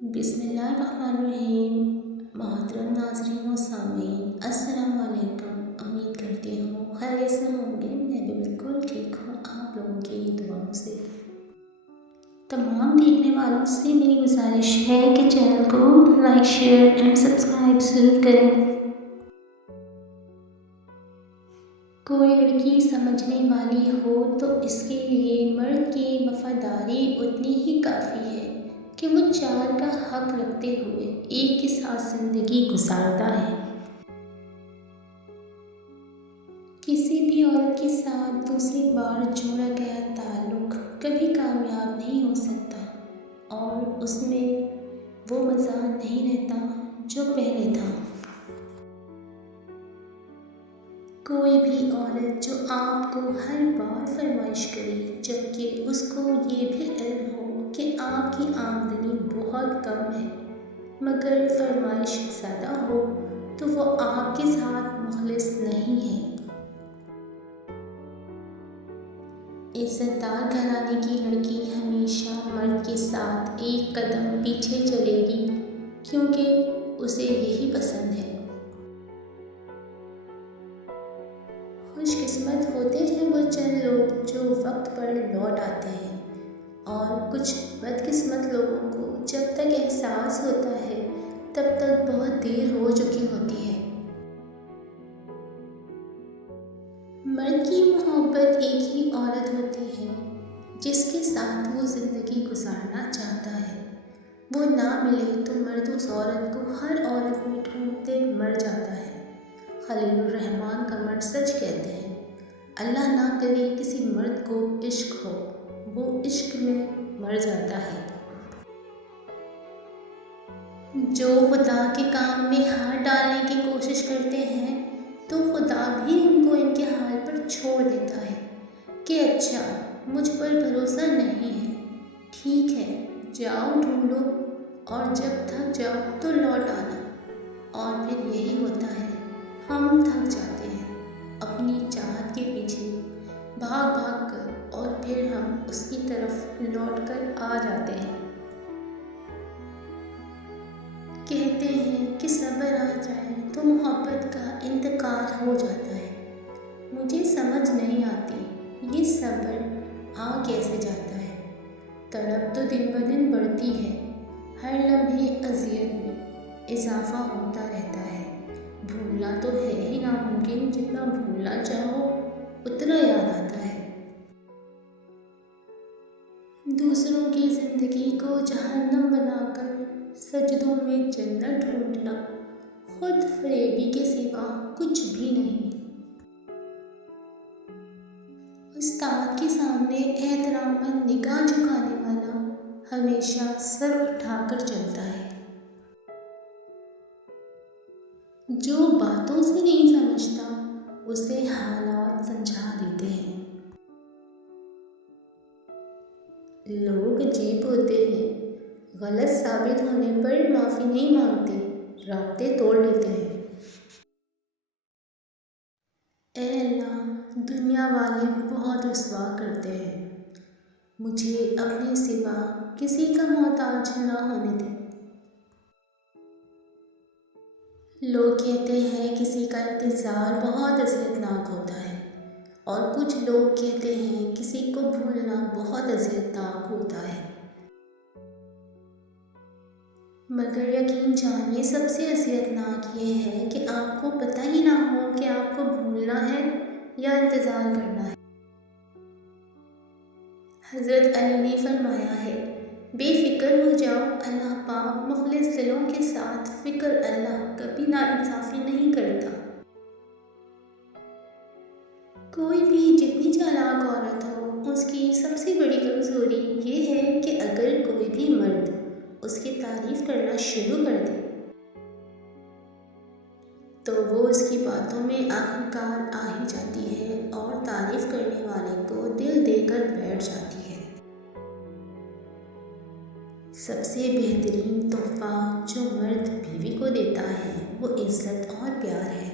بسم اللہ الرحمن الرحیم۔ محترم ناظرین و سامعین، السلام علیکم۔ امید کرتی ہوں خیریت سے ہوں گے۔ میں بھی بالکل ٹھیک ہوں آپ لوگوں کی دعاؤں سے۔ تمام دیکھنے والوں سے میری گزارش ہے کہ چینل کو لائک، شیئر اینڈ سبسکرائب ضرور کریں۔ کوئی لڑکی سمجھنے والی ہو تو اس کے لیے مرد کی وفاداری اتنی ہی کافی ہے کہ وہ 4 کا حق رکھتے ہوئے ایک کے ساتھ زندگی گزارتا ہے۔ کسی بھی عورت کے ساتھ دوسری بار جوڑا گیا تعلق کبھی کامیاب نہیں ہو سکتا اور اس میں وہ مزہ نہیں رہتا جو پہلے تھا۔ کوئی بھی عورت جو آپ کو ہر بار فرمائش کرے جبکہ اس کو یہ بھی علم ہو کہ آپ کی آمدنی بہت کم ہے مگر فرمائش زیادہ ہو تو وہ آپ کے ساتھ مخلص نہیں ہے۔ عزت دار گھرانے کی لڑکی ہمیشہ مرد کے ساتھ ایک قدم پیچھے چلے گی کیونکہ اسے یہی پسند ہے۔ خوش قسمت ہوتے ہیں وہ چند لوگ جو وقت پر لوٹ آتے ہیں اور کچھ بد قسمت لوگوں کو جب تک احساس ہوتا ہے تب تک بہت دیر ہو چکی ہوتی ہے۔ مرد کی محبت ایک ہی عورت ہوتی ہے جس کے ساتھ وہ زندگی گزارنا چاہتا ہے۔ وہ نہ ملے تو مرد اس عورت کو ہر عورت میں ڈھونڈتے مر جاتا ہے۔ خلیل الرحمن کا مرد سچ کہتے ہیں، اللہ نہ کرے کسی مرد کو عشق ہو، وہ عشق میں مر جاتا ہے۔ جو خدا کے کام میں ہاتھ ڈالنے کی کوشش کرتے ہیں تو خدا بھی ان کو ان کے حال پر چھوڑ دیتا ہے کہ اچھا مجھ پر بھروسہ نہیں ہے، ٹھیک ہے جاؤ ڈھونڈو اور جب تھک جاؤ تو لوٹ آنا۔ اور پھر یہی ہوتا ہے، ہم تھک جاتے ہیں اپنی چاہت کے پیچھے بھاگ بھاگ کر اور پھر ہم اس کی طرف لوٹ کر آ جاتے ہیں۔ کہتے ہیں کہ صبر آ جائے تو محبت کا انتقال ہو جاتا ہے۔ مجھے سمجھ نہیں آتی یہ صبر آ کیسے جاتا ہے۔ تڑپ تو دن بدن بڑھتی ہے، ہر لمحے اذیت میں اضافہ ہوتا رہتا ہے۔ بھولنا تو ہے ہی ناممکن، جتنا بھولنا چاہو اتنا یاد آتا ہے۔ دوسروں کی زندگی کو جہنم بنا کر سجدوں میں جنت ڈھونڈنا خود فریبی کے سوا کچھ بھی نہیں۔ استاد کے سامنے احترام نگاہ جھکانے والا ہمیشہ سر اٹھا کر چلتا ہے۔ جو باتوں سے نہیں سمجھتا اسے حالات سمجھا دیتے ہیں۔ لوگ عجیب ہوتے ہیں، غلط ثابت ہونے پر معافی نہیں مانگتے، رابطے توڑ لیتے ہیں۔ اے اللہ، دنیا والے بہت رسوا کرتے ہیں، مجھے اپنے سوا کسی کا محتاج نہ ہونے دے۔ لوگ کہتے ہیں کسی کا انتظار بہت اذیت ناک ہوتا ہے اور کچھ لوگ کہتے ہیں کسی کو بھولنا بہت اذیت ناک ہوتا ہے، مگر یقین جانیے سب سے اذیت ناک یہ ہے کہ آپ کو پتہ ہی نہ ہو کہ آپ کو بھولنا ہے یا انتظار کرنا ہے۔ حضرت علی نے فرمایا ہے، بے فکر ہو جاؤ، اللہ پاک مخلص دلوں کے ساتھ فکر اللہ کبھی ناانصافی نہیں کرتا۔ کوئی بھی جتنی چالاک عورت ہو اس کی سب سے بڑی کمزوری یہ ہے کہ اگر کوئی بھی مرد اس کی تعریف کرنا شروع کر دے تو وہ اس کی باتوں میں آخرکار آ ہی جاتی ہے اور تعریف کرنے والے کو دل دے کر بیٹھ جاتی ہے۔ سب سے بہترین تحفہ جو مرد بیوی کو دیتا ہے وہ عزت اور پیار ہے۔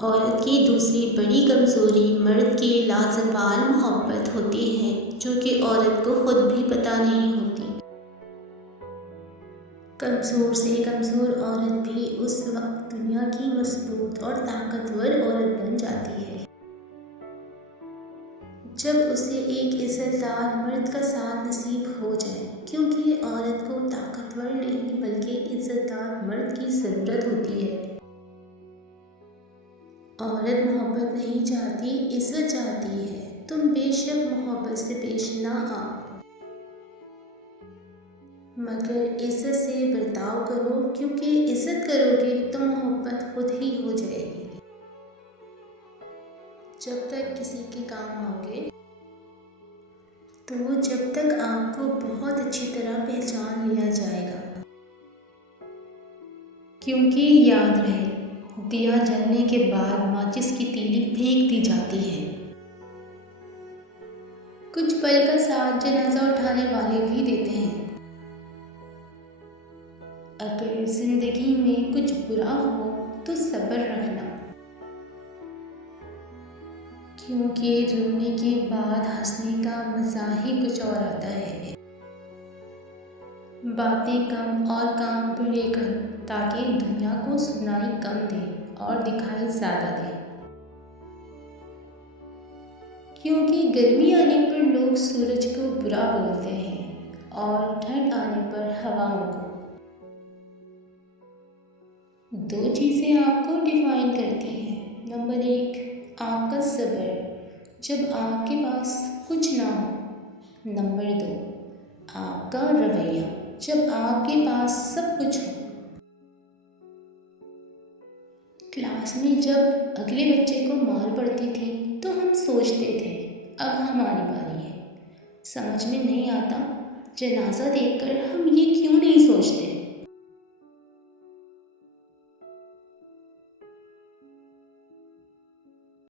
عورت کی دوسری بڑی کمزوری مرد کی لازوال محبت ہوتی ہے جو کہ عورت کو خود بھی پتہ نہیں ہوتی۔ کمزور سے کمزور عورت بھی اس وقت دنیا کی مضبوط اور طاقتور عورت بن جاتی ہے جب اسے ایک عزت دار مرد کا ساتھ نصیب ہو جائے، کیونکہ عورت کو طاقتور نہیں بلکہ عزت دار مرد کی ضرورت ہوتی ہے۔ عورت محبت نہیں چاہتی، عزت چاہتی ہے۔ تم بے شک محبت سے پیش نہ آؤ، مگر عزت سے برتاؤ کرو، کیونکہ عزت کرو گے تو محبت خود ہی ہو جائے گی۔ جب تک کسی کے کام آؤ گے تو جب تک آپ کو بہت اچھی طرح پہچان لیا جائے گا، کیونکہ یاد رہے دیا جلنے کے بعد ماچس کی تیلی پھینک دی جاتی ہے۔ کچھ پل کا ساتھ جنازہ اٹھانے والے بھی دیتے ہیں۔ اگر زندگی میں کچھ برا ہو تو صبر رکھنا، کیونکہ رونے کے بعد ہنسنے کا مزہ ہی کچھ اور آتا ہے۔ باتیں کم اور کام بڑے کرو تاکہ دنیا کو سنائی کم دے اور دکھائی زیادہ دے، کیونکہ گرمی آنے پر لوگ سورج کو برا بولتے ہیں اور ٹھنڈ آنے پر ہواؤں کو۔ دو چیزیں آپ کو ڈیفائن کرتی ہیں۔ نمبر 1، آپ کا صبر جب آپ کے پاس کچھ نہ ہو۔ نمبر 2، آپ کا رویہ جب آپ کے پاس سب کچھ ہو۔ کلاس میں جب اگلے بچے کو مار پڑتی تھی تو ہم سوچتے تھے اب ہماری باری ہے۔ سمجھ میں نہیں آتا جنازہ دیکھ کر ہم یہ کیوں